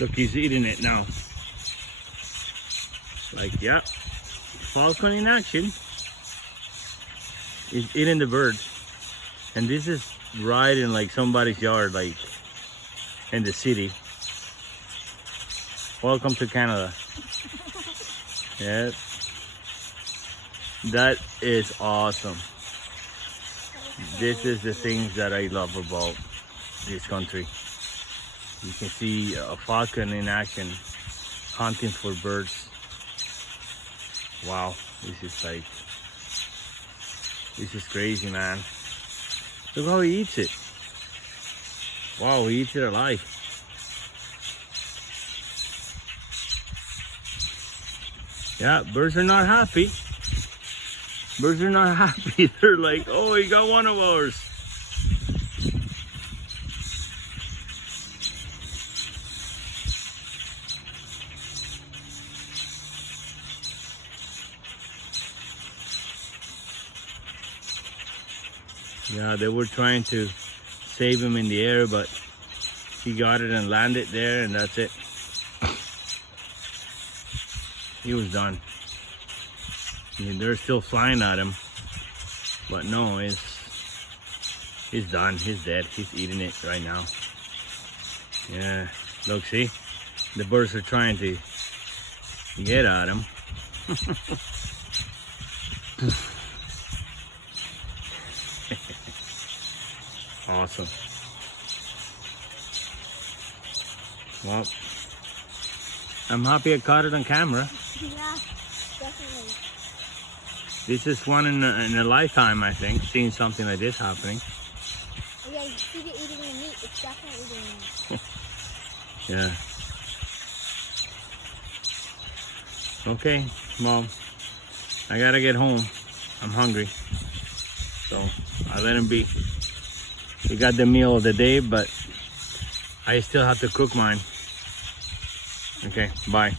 Look, he's eating it now. Like, yeah, falcon in action. He's eating the bird. And this is right in like somebody's yard, like in the city. Welcome to Canada. Yeah. That is awesome. This is the things that I love about this country. You can see a falcon in action, hunting for birds. Wow, this is crazy, man. Look how he eats it. Wow, he eats it alive. Yeah, birds are not happy. Birds are not happy. They're like, oh, he got one of ours. Yeah, they were trying to save him in the air, but he got it and landed there, and that's it. He was done. I mean, they're still flying at him, but no, he's done. He's dead. He's eating it right now. Yeah, look, see? The birds are trying to get at him. Awesome. Well, I'm happy I caught it on camera. Yeah, definitely. This is one in a lifetime, I think, seeing something like this happening. Oh, yeah, you see it eating the meat. It's definitely eating the meat. Yeah. Okay, Mom. I gotta get home. I'm hungry. So I let him be. We got the meal of the day, but I still have to cook mine. Okay, bye.